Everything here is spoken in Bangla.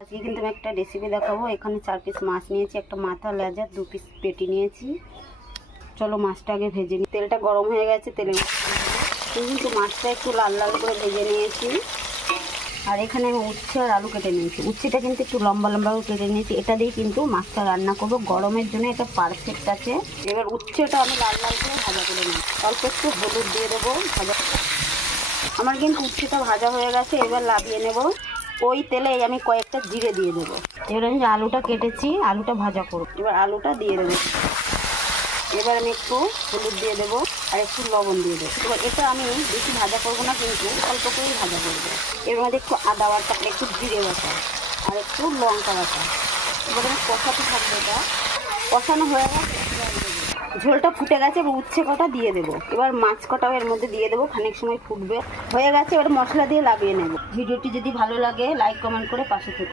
আজকে কিন্তু আমি একটা রেসিপি দেখাবো। এখানে 4 পিস মাছ নিয়েছি, একটা মাথা, লেজা, 2 পিস পেটি নিয়েছি। চলো মাছটা আগে ভেজে নিই। তেলটা গরম হয়ে গেছে, তেলে কিন্তু মাছটা একটু লাল লাল করে ভেজে নিয়েছি। আর এখানে আমি উচ্ছে আর আলু কেটে নিয়েছি। উচ্ছেটা কিন্তু একটু লম্বা লম্বা করে কেটে নিয়েছি। এটা দিয়ে কিন্তু মাছটা রান্না করবো, গরমের জন্য এটা পারফেক্ট আছে। এবার উচ্ছেটা আমি লাল লাল করে ভাজা করে নিই। অল্প একটু হলুদ দিয়ে দেবো। আমার কিন্তু উচ্ছেটা ভাজা হয়ে গেছে, এবার নামিয়ে নেব। ওই তেলে আমি কয়েকটা জিরে দিয়ে দেবো। এবার আমি যে আলুটা কেটেছি, আলুটা ভাজা করব। এবার আলুটা দিয়ে দেবো। এবার আমি একটু হলুদ দিয়ে দেবো আর একটু লবণ দিয়ে দেবো। এবার এটা আমি বেশি ভাজা করবো না, কিন্তু অল্প করেই ভাজা করবো। এর মধ্যে একটু আদা বাটা, একটু জিরে বাটা আর একটু লঙ্কা বাটা। এবার আমি কষাতে থাকবো। এটা কষানো হয়ে গেছে, ঝোলটা ফুটে গেছে। এবার উচ্ছে কটা দিয়ে দেবো। এবার মাছ কটাও এর মধ্যে দিয়ে দেবো, খানিক সময় ফুটবে। হয়ে গেছে, এবার মশলা দিয়ে লাগিয়ে নেব। ভিডিওটি যদি ভালো লাগে লাইক কমেন্ট করে পাশে থেকে